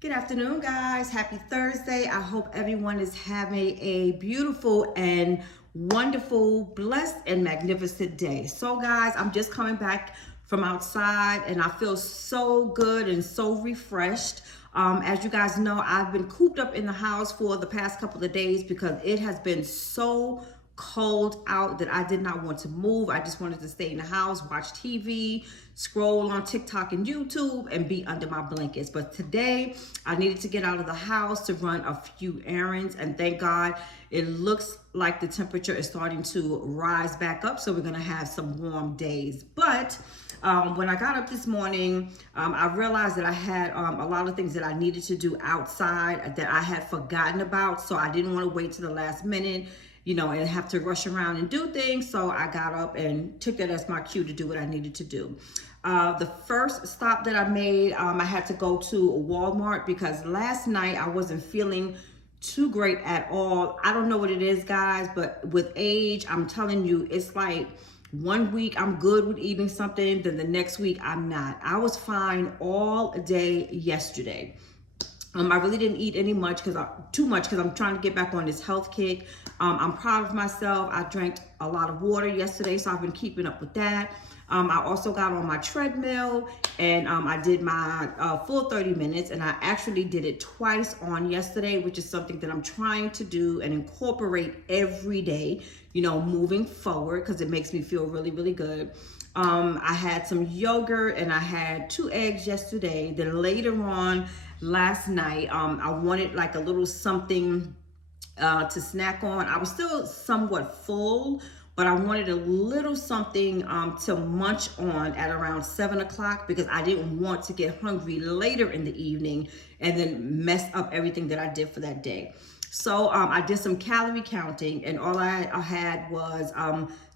Good afternoon, guys. Happy Thursday. I hope everyone is having a beautiful and wonderful, blessed, and magnificent day. So, guys, I'm just coming back from outside and I feel so good and so refreshed. As you guys know, I've been cooped up in the house for the past couple of days because it has been so cold out that I did not want to move. I just wanted to stay in the house, watch TV, scroll on TikTok and YouTube, and be under my blankets. But today, I needed to get out of the house to run a few errands, and thank God it looks like the temperature is starting to rise back up, so we're gonna have some warm days. But when I got up this morning, I realized that I had a lot of things that I needed to do outside that I had forgotten about. So I didn't want to wait to the last minute, and have to rush around and do things. So I got up and took that as my cue to do what I needed to do. The first stop that I made, I had to go to Walmart because last night I wasn't feeling too great at all. I don't know what it is, guys, but with age, I'm telling you, it's like one week I'm good with eating something, then the next week I'm not. I was fine all day yesterday. I really didn't eat too much because I'm trying to get back on this health kick. I'm proud of myself. I drank a lot of water yesterday, so I've been keeping up with that. I also got on my treadmill and I did my full 30 minutes, and I actually did it twice on yesterday, which is something that I'm trying to do and incorporate every day, moving forward because it makes me feel really, really good. I had some yogurt and I had 2 eggs yesterday. Then later on last night, I wanted like a little something to snack on. I was still somewhat full, but I wanted a little something to munch on at around 7 o'clock because I didn't want to get hungry later in the evening and then mess up everything that I did for that day. So I did some calorie counting, and all I had was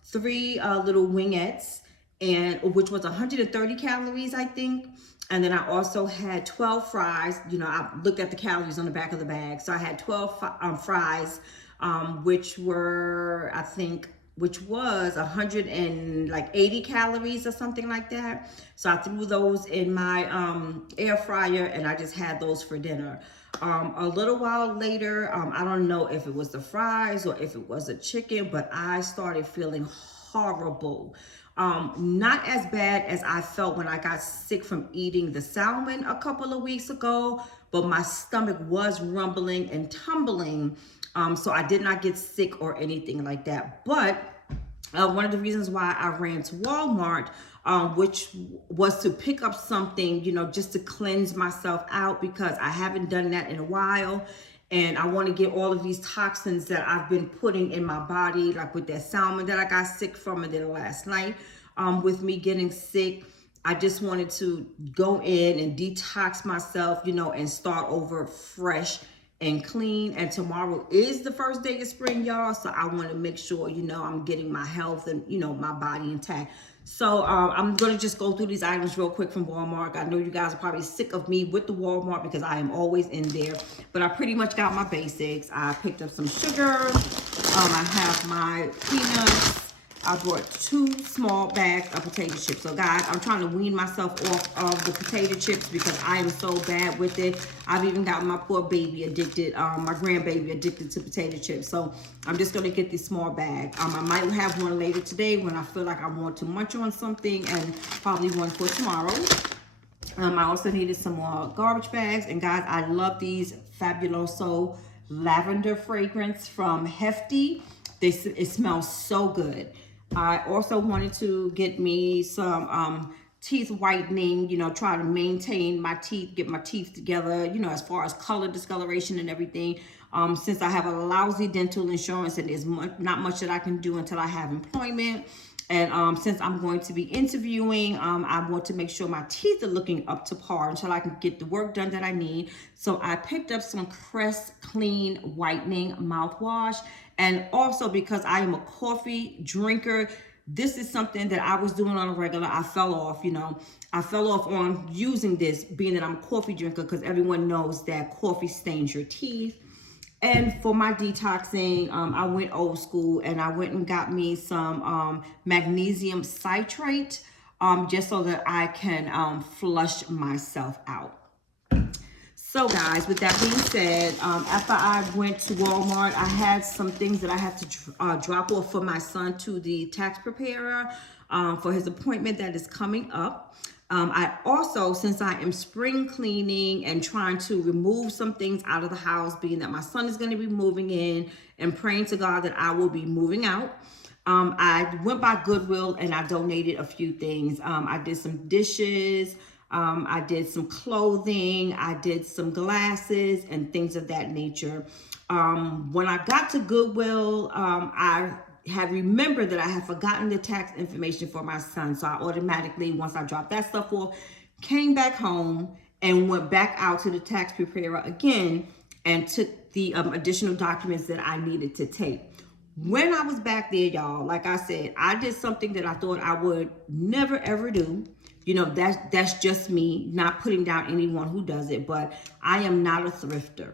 three little wingettes, and which was 130 calories, I think. And then I also had 12 fries. I looked at the calories on the back of the bag. So I had 12 fries, which were, I think, which was 180 calories or something like that. So I threw those in my air fryer and I just had those for dinner. A little while later, I don't know if it was the fries or if it was the chicken, but I started feeling horrible. Not as bad as I felt when I got sick from eating the salmon a couple of weeks ago, but my stomach was rumbling and tumbling. So I did not get sick or anything like that. But one of the reasons why I ran to Walmart, which was to pick up something, just to cleanse myself out because I haven't done that in a while. And I want to get all of these toxins that I've been putting in my body, like with that salmon that I got sick from, and then last night with me getting sick. I just wanted to go in and detox myself, and start over fresh and clean. And tomorrow is the first day of spring, y'all. So I want to make sure, I'm getting my health and, my body intact. So I'm going to just go through these items real quick from Walmart. I know you guys are probably sick of me with the Walmart because I am always in there. But I pretty much got my basics. I picked up some sugar. I have my peanuts. I brought 2 small bags of potato chips. So guys, I'm trying to wean myself off of the potato chips because I am so bad with it. I've even got my poor baby addicted, my grandbaby addicted to potato chips. So I'm just gonna get this small bag. I might have one later today when I feel like I want to munch on something, and probably one for tomorrow. I also needed some more garbage bags. And guys, I love these Fabuloso lavender fragrance from Hefty. It smells so good. I also wanted to get me some teeth whitening, try to maintain my teeth, get my teeth together, as far as color discoloration and everything. Since I have a lousy dental insurance and there's not much that I can do until I have employment. And since I'm going to be interviewing, I want to make sure my teeth are looking up to par until I can get the work done that I need. So I picked up some Crest Clean Whitening mouthwash. And also because I am a coffee drinker, this is something that I was doing on a regular. I fell off, I fell off on using this, being that I'm a coffee drinker, because everyone knows that coffee stains your teeth. And for my detoxing, I went old school and I went and got me some magnesium citrate, just so that I can flush myself out. So guys, with that being said, after I went to Walmart, I had some things that I had to drop off for my son to the tax preparer for his appointment that is coming up. I also, since I am spring cleaning and trying to remove some things out of the house, being that my son is going to be moving in, and praying to God that I will be moving out, I went by Goodwill and I donated a few things. I did some dishes. I did some clothing, I did some glasses and things of that nature. When I got to Goodwill, I had remembered that I had forgotten the tax information for my son. So I automatically, once I dropped that stuff off, came back home and went back out to the tax preparer again and took the additional documents that I needed to take. When I was back there, y'all, like I said, I did something that I thought I would never ever do. You know, that's just me, not putting down anyone who does it, but I am not a thrifter.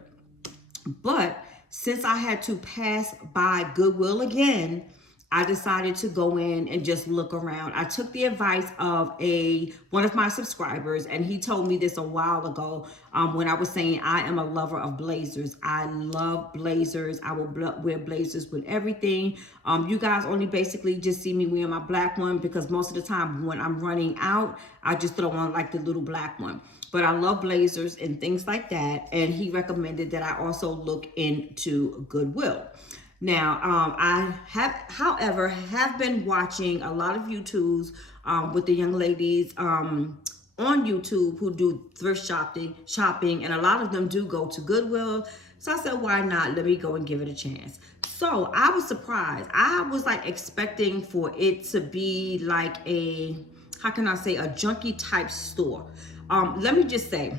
But since I had to pass by Goodwill again, I decided to go in and just look around. I took the advice of one of my subscribers, and he told me this a while ago when I was saying I am a lover of blazers. I love blazers. I will wear blazers with everything. You guys only basically just see me wearing my black one because most of the time when I'm running out, I just throw on like the little black one. But I love blazers and things like that. And he recommended that I also look into Goodwill. Now, I have, however, have been watching a lot of YouTubes with the young ladies on YouTube who do thrift shopping, and a lot of them do go to Goodwill. So I said, why not? Let me go and give it a chance. So I was surprised. I was like expecting for it to be like how can I say, a junky type store. Let me just say,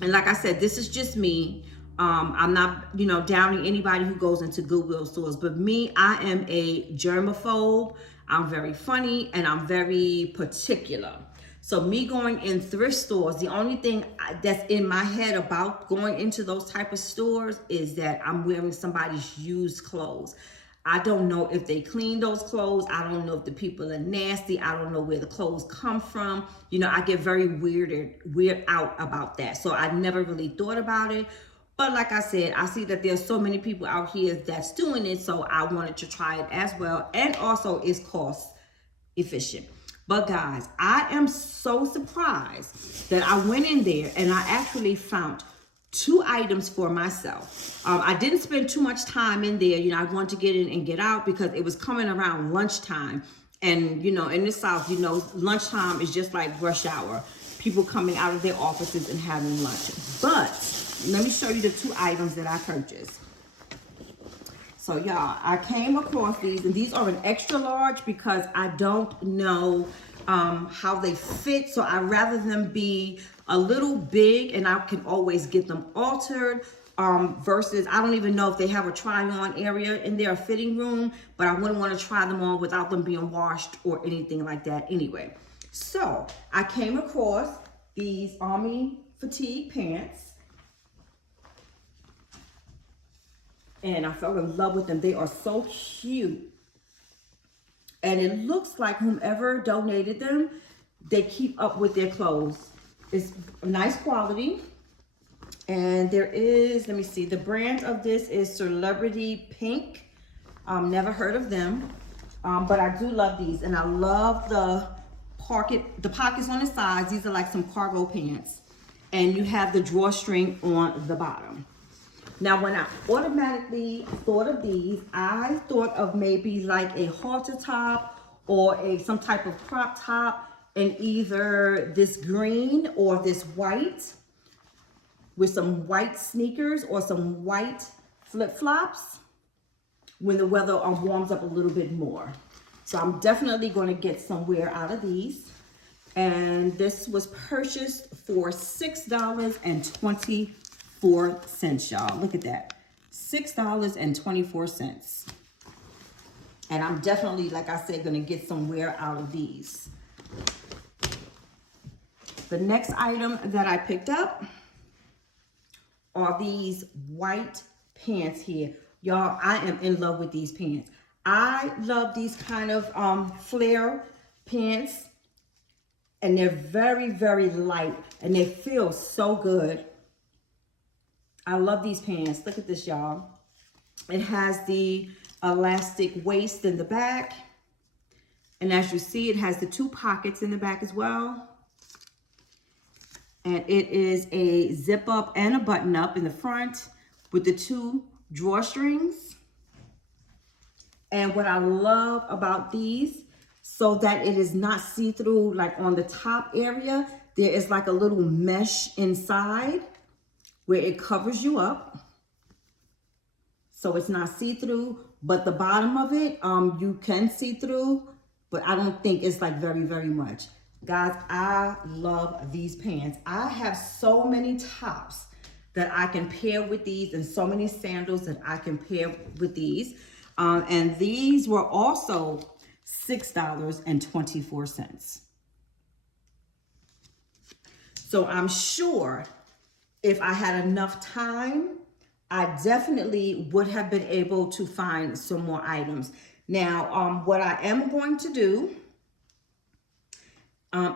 and like I said, this is just me. I'm not, downing anybody who goes into Goodwill stores, but me, I am a germaphobe. I'm very funny and I'm very particular. So me going in thrift stores, the only thing that's in my head about going into those type of stores is that I'm wearing somebody's used clothes. I don't know if they clean those clothes. I don't know if the people are nasty. I don't know where the clothes come from. I get very weird out about that. So I never really thought about it. But like I said, I see that there's so many people out here that's doing it. So I wanted to try it as well. And also it's cost efficient. But guys, I am so surprised that I went in there and I actually found 2 items for myself. I didn't spend too much time in there. I wanted to get in and get out because it was coming around lunchtime. And, in the South, lunchtime is just like rush hour. People coming out of their offices and having lunch. But let me show you the 2 items that I purchased. So y'all, I came across these, and these are an extra large because I don't know how they fit. So I'd rather them be a little big and I can always get them altered versus I don't even know if they have a try-on area in their fitting room, but I wouldn't want to try them on without them being washed or anything like that anyway. So I came across these army fatigue pants. And I fell in love with them. They are so cute. And it looks like whomever donated them, they keep up with their clothes. It's nice quality. And there is, let me see, the brand of this is Celebrity Pink. Never heard of them. But I do love these. And I love the pockets on the sides. These are like some cargo pants. And you have the drawstring on the bottom. Now, when I automatically thought of these, I thought of maybe like a halter top or some type of crop top in either this green or this white with some white sneakers or some white flip-flops when the weather warms up a little bit more. So I'm definitely going to get some wear out of these. And this was purchased for $6.24. Y'all, look at that, $6.24. And I'm definitely, like I said, gonna get some wear out of these. The next item that I picked up are these white pants here. Y'all, I am in love with these pants. I love these kind of flare pants, and they're very, very light and they feel so good. I love these pants. Look at this, y'all. It has the elastic waist in the back. And as you see, it has the 2 pockets in the back as well. And it is a zip up and a button up in the front with the 2 drawstrings. And what I love about these, so that it is not see-through, like on the top area, there is like a little mesh inside where it covers you up. So it's not see-through, but the bottom of it, you can see through, but I don't think it's like very, very much. Guys, I love these pants. I have so many tops that I can pair with these and so many sandals that I can pair with these. And these were also $6.24. So I'm sure if I had enough time, I definitely would have been able to find some more items. Now, what I am going to do,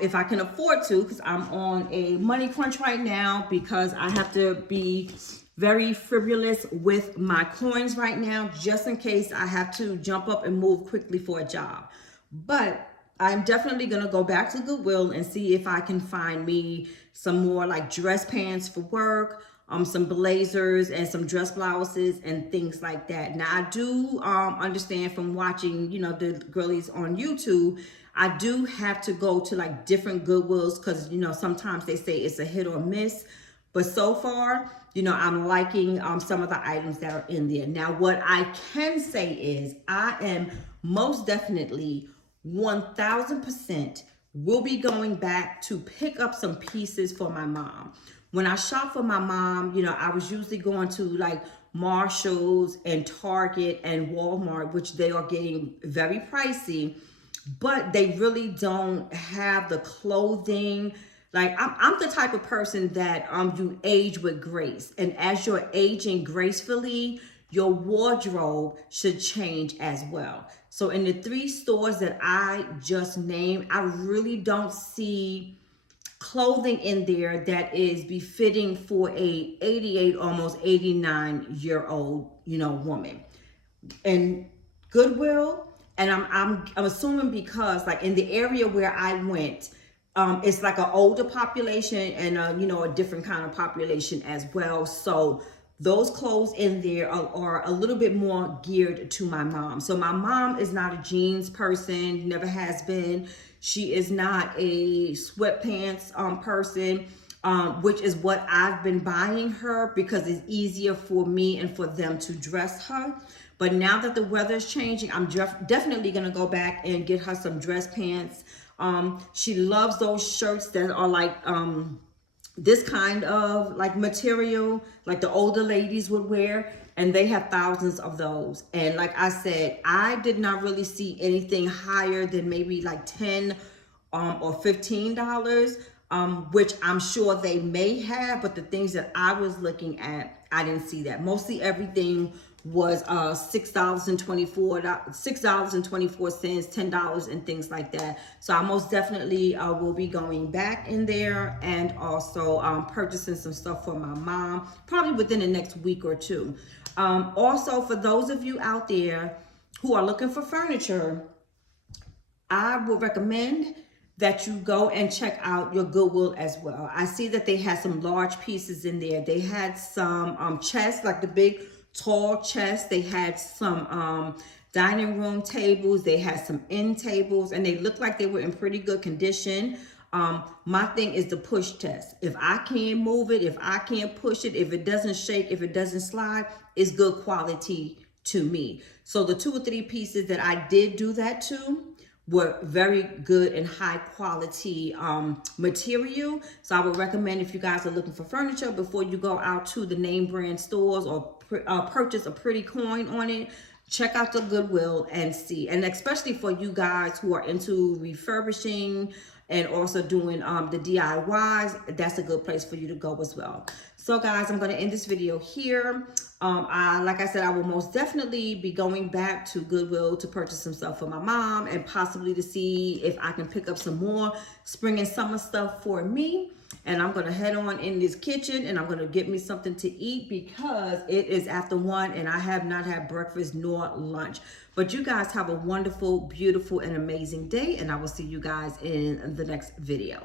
if I can afford to, because I'm on a money crunch right now, because I have to be very frivolous with my coins right now, just in case I have to jump up and move quickly for a job. But I'm definitely gonna go back to Goodwill and see if I can find me some more like dress pants for work, some blazers and some dress blouses and things like that. Now I do understand from watching, you know, the girlies on YouTube, I do have to go to like different Goodwills because, you know, sometimes they say it's a hit or miss. But so far, you know, I'm liking some of the items that are in there. Now, what I can say is I am most definitely 1000% will be going back to pick up some pieces for my mom. When I shop for my mom, you know, I was usually going to like Marshall's and Target and Walmart, which they are getting very pricey, but they really don't have the clothing. Like I'm the type of person that you age with grace, and as you're aging gracefully, your wardrobe should change as well. So in the 3 stores that I just named, I really don't see clothing in there that is befitting for a 88, almost 89-year-old, you know, woman. And Goodwill, and I'm assuming because like in the area where I went, it's like an older population and you know, a different kind of population as well. So those clothes in there are a little bit more geared to my mom. So my mom is not a jeans person, never has been. She is not a sweatpants person, which is what I've been buying her because it's easier for me and for them to dress her. But now that the weather is changing, I'm definitely gonna go back and get her some dress pants. She loves those shirts that are like this kind of like material, like the older ladies would wear, and they have thousands of those. And like I said, I did not really see anything higher than maybe like $10 or $15, which I'm sure they may have, but the things that I was looking at, I didn't see that. Mostly everything was $6.24, $10 and things like that. So I most definitely will be going back in there and also purchasing some stuff for my mom, probably within the next week or 2. Also, for those of you out there who are looking for furniture, I would recommend that you go and check out your Goodwill as well. I see that they had some large pieces in there. They had some chests, like the big tall chests. They had some dining room tables. They had some end tables, and they looked like they were in pretty good condition. My thing is the push test. If I can't move it, if I can't push it, if it doesn't shake, if it doesn't slide, it's good quality to me. So the 2 or 3 pieces that I did do that to were very good and high quality material. So I would recommend, if you guys are looking for furniture, before you go out to the name brand stores or purchase a pretty coin on it, check out the Goodwill and see. And especially for you guys who are into refurbishing and also doing the DIYs, that's a good place for you to go as well. So guys, I'm going to end this video here. Like I said, I will most definitely be going back to Goodwill to purchase some stuff for my mom and possibly to see if I can pick up some more spring and summer stuff for me. And I'm going to head on in this kitchen and I'm going to get me something to eat because it is after 1 and I have not had breakfast nor lunch. But you guys have a wonderful, beautiful, and amazing day. And I will see you guys in the next video.